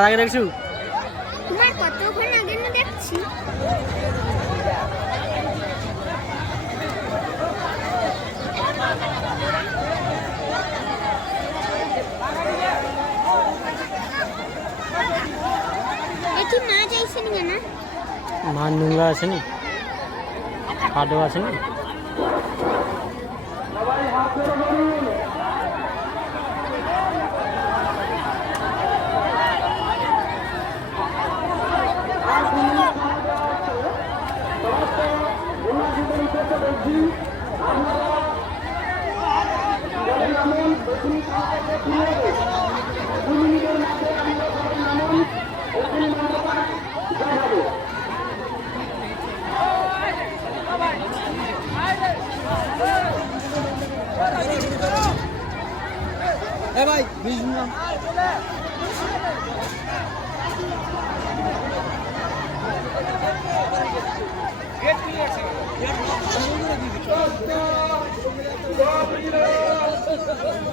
তোলার আগে দেখছু? তোমার কতক্ষণ আগে না দেখছি? মা নোংরা আছে নি? খাদও আছে না? É, vai, beijo não.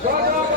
Jada,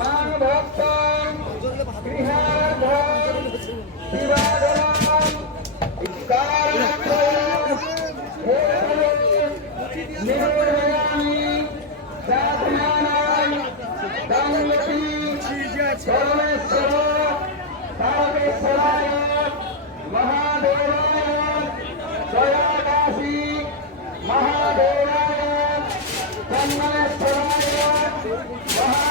মানভক্ত গৃহ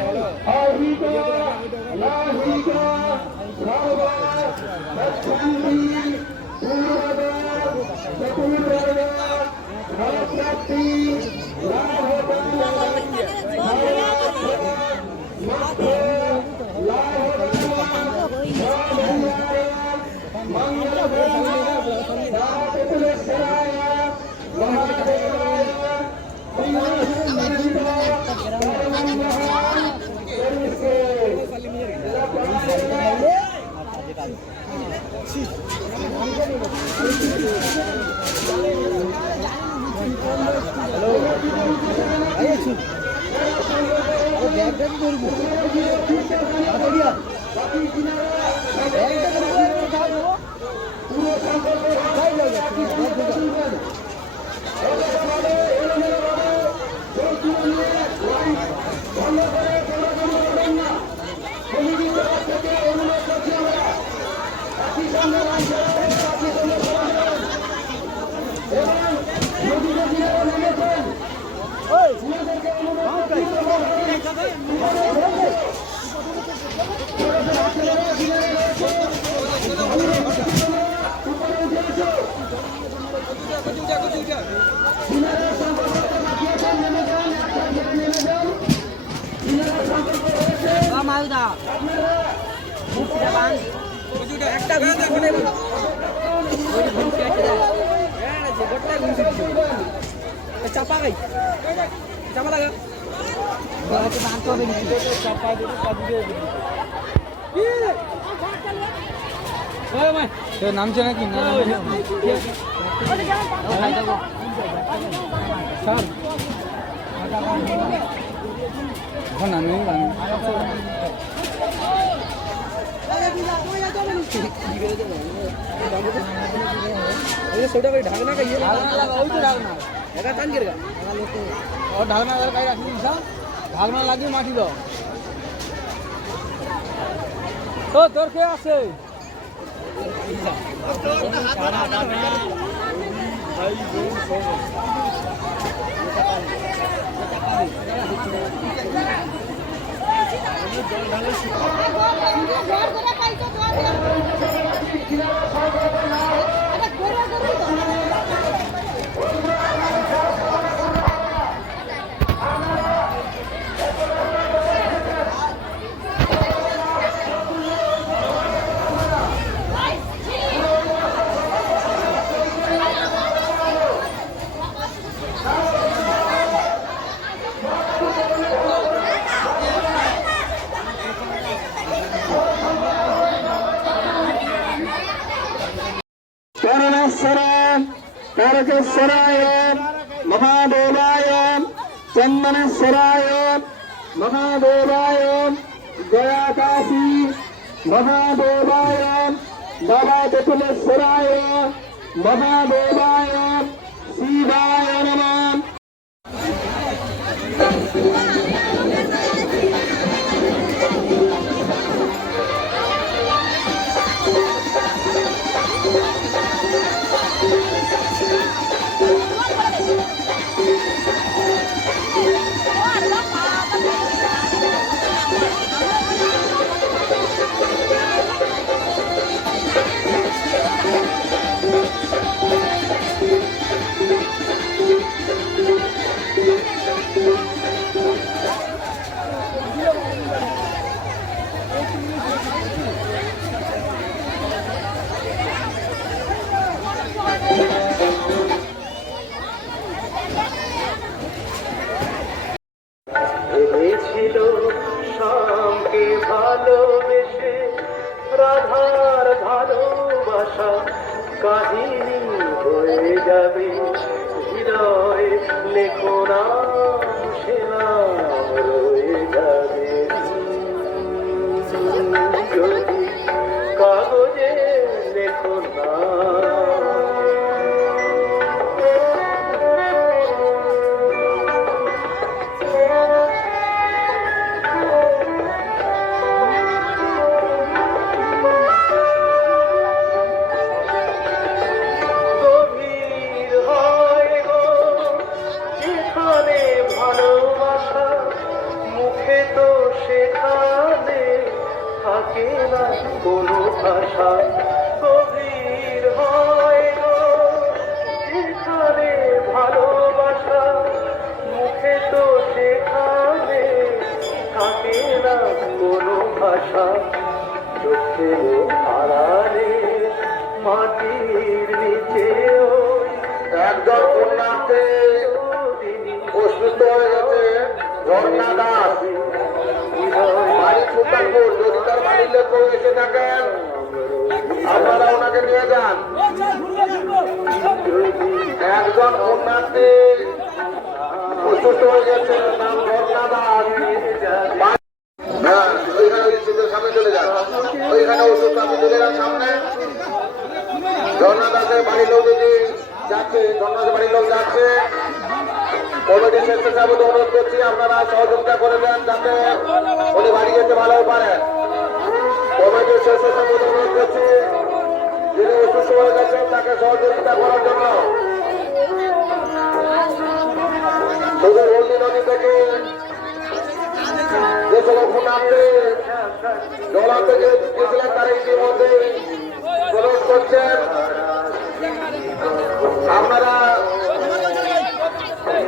Mangala Bhagavan, Mangala Bhagavan, Mangala Bhagavan, Mangala Bhagavan, Mangala Bhagavan, Mangala Bhagavan, চতুর্বর্গ ফলপ্রাপ্তি লাভ চাপা গাই চাপা লাগা নামছে নাকি না এখন নামে सोडा भाई ढाकना का ये ढाकना लगा वही तो ढाकना एका तान गिरगा और ढाकना अगर काही राखली दिसा ढाकना লাগি মাটি দাও তো তোর কে আছে ঘর করে तारकेश्वराय महादेवाय। चंदनेश्वराय महादेवाय। जयाकाशी। महादेवाय। बाबा चतुलेश्वराय महादेवाय। চোখের আড়ালে মাটির নিচে একজন কন্যাকে প্রস্তুত হয়ে গেছে। ঝর্ণা দাস বাড়ি সুলতানপুর যদি তার বাড়ির লোক এসে থাকেন আপনারা ওনাকে নিয়ে যান একজন কন্যাকে প্রস্তুত হয়ে গেছে নাম ঝর্ণা দাস হ্যাঁ, ওইখানে চলে যান ওইখানে ওষুধ আপনি বাড়ির লোক যদি যাচ্ছে ঝর্ণা বাড়ির লোক যাচ্ছে কমিটির স্বেচ্ছাসেবক অনুরোধ করছি আপনারা সহযোগিতা করে দেন যাতে উনি বাড়ি ভালো পারেন কমিটির স্বেচ্ছাসেবক অনুরোধ করছি যিনি অসুস্থ হয়ে গেছেন তাকে সহযোগিতা করার জন্য শুধু নদী থেকে যে সকল পুণ্যার্থী জলান থেকে গেছিলেন করছেন আপনারা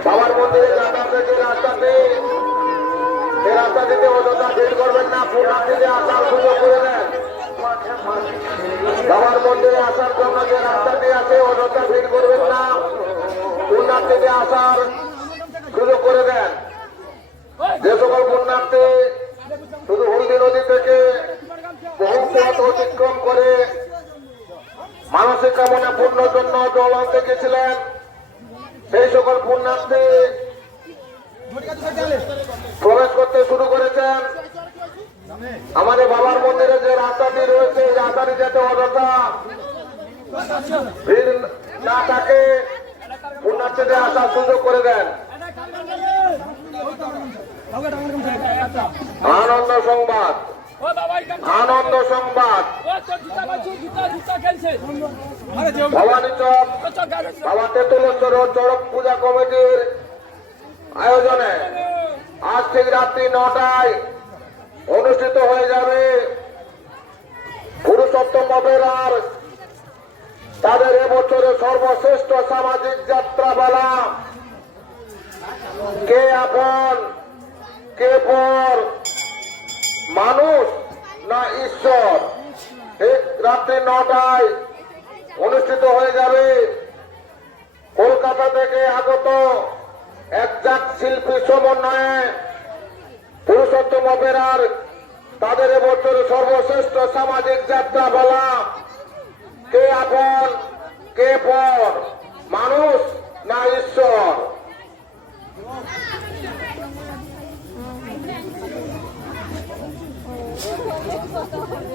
বাবার মন্দিরে যাতায়াতের যে রাস্তাতে এই রাস্তাটিতে অযথা ভিড় করবেন না পুণ্যার্থীদের আসার সুযোগ করে দেন বাবার মন্দিরে আসার জন্য যে রাস্তাটি আছে অযথা ভিড় করবেন না। পুণ্যার্থীদের আসার সুযোগ করে দেন। যে সকল পুণ্যার্থী শুধু হলদি নদী থেকে বহু পথ অতিক্রম করে মানসিক কামনা পূর্ণর জন্য জল আনতে গেছিলেন সেই সকল পুণ্যার্থী প্রবেশ করতে শুরু করেছেন। আমাদের বাবার মন্দিরে যে রাস্তাটি রয়েছে রাস্তাটি যাতে অযথা ভিড় না থাকে, পুণ্যার্থীদের আসার সুযোগ করে দেন। আনন্দ সংবাদ। আনন্দ সংবাদ। ভবানী চক বাবা তেতুলেশ্বর চড়ক পূজা কমিটির আয়োজনে আজ ঠিক রাত্রি নটায় অনুষ্ঠিত হয়ে যাবে পুরুষোত্তম অপেরার তাদের এবছরের সর্বশ্রেষ্ঠ সামাজিক যাত্রা বলা কে আপন? কে পর? মানুষ না ঈশ্বর? রাত্রি নটায় অনুষ্ঠিত হয়ে যাবে। কলকাতা থেকে আগত একজাক শিল্পী সমন্বয়ে পুরুষোত্তম অপেরার তাদের এবছর সর্বশ্রেষ্ঠ সামাজিক যাত্রা বলা কে আপন, কে পর? মানুষ না ঈশ্বর? そうだったのに。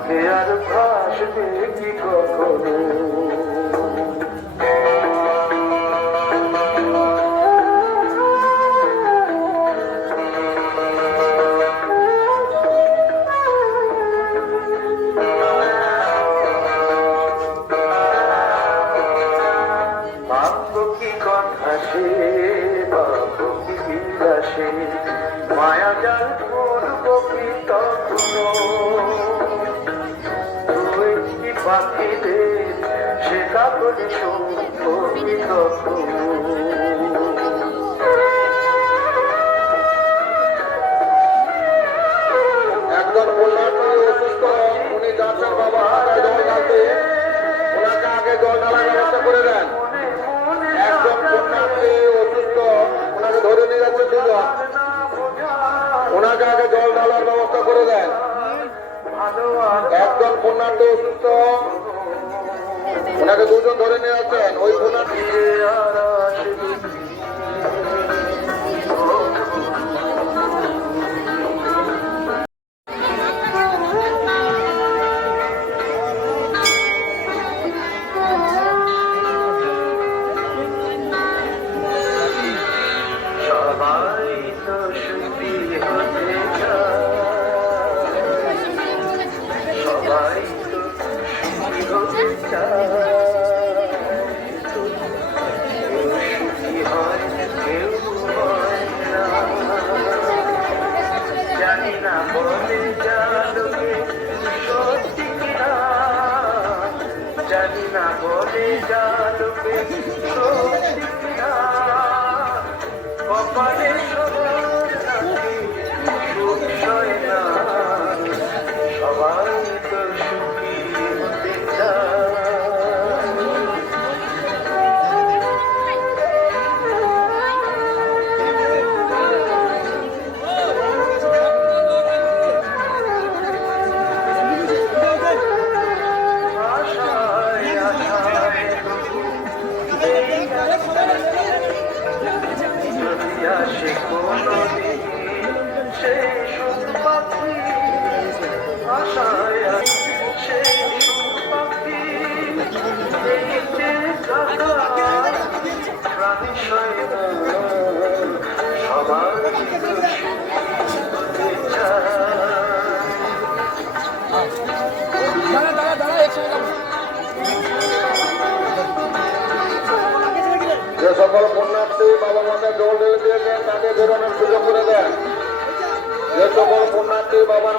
চোখে আর ভাসবে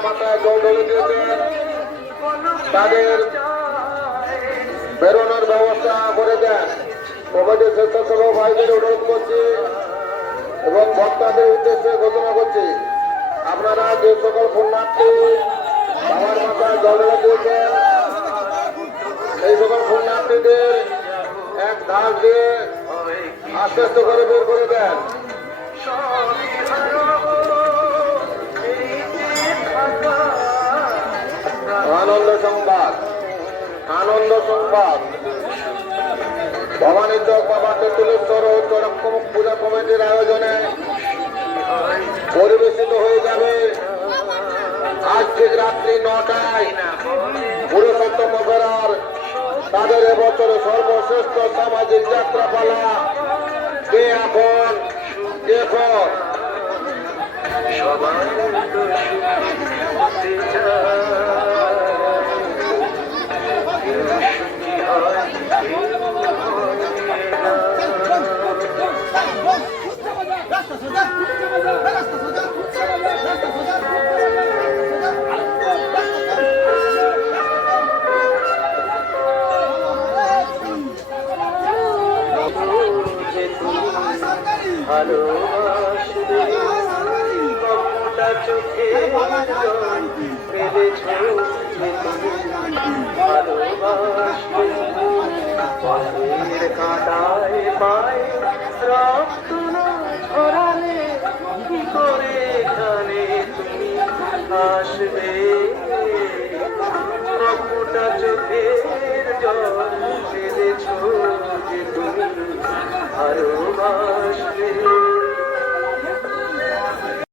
মাথায় ঢেলে দিয়েছেন। তাদের বেরোনোর ব্যবস্থা করে দেন। কমিটি স্বেচ্ছাসেবক ভাইদের অনুরোধ করছি এবং ভক্তাদের উদ্দেশ্যে ঘোষণা করছি, আপনারা যে সকল পুণ্যার্থী বাবার মাথায় জল দিয়েছেন এই সকল পুণ্যার্থীদের এক ধার দিয়ে আস্তে আস্তে করে বের করে দেন। আনন্দ সংবাদ আনন্দ সংবাদ। ভবানী চক বাবা তেতুলেশ্বর ও পূজা কমিটির আয়োজনে পরিবেশিত হয়ে যাবে আজ ঠিক রাত্রি নটায় পুরুষোত্তম ফেরার তাদের এবছরে সর্বশ্রেষ্ঠ সামাজিক যাত্রাপালা, কে এখন সবাই রাস্তা সোজা রাস্তা সোজা রাস্তা করে এখানে তুমি আসবে। কপুটা চোখের জল ফেলেছ যে তুমি আসবে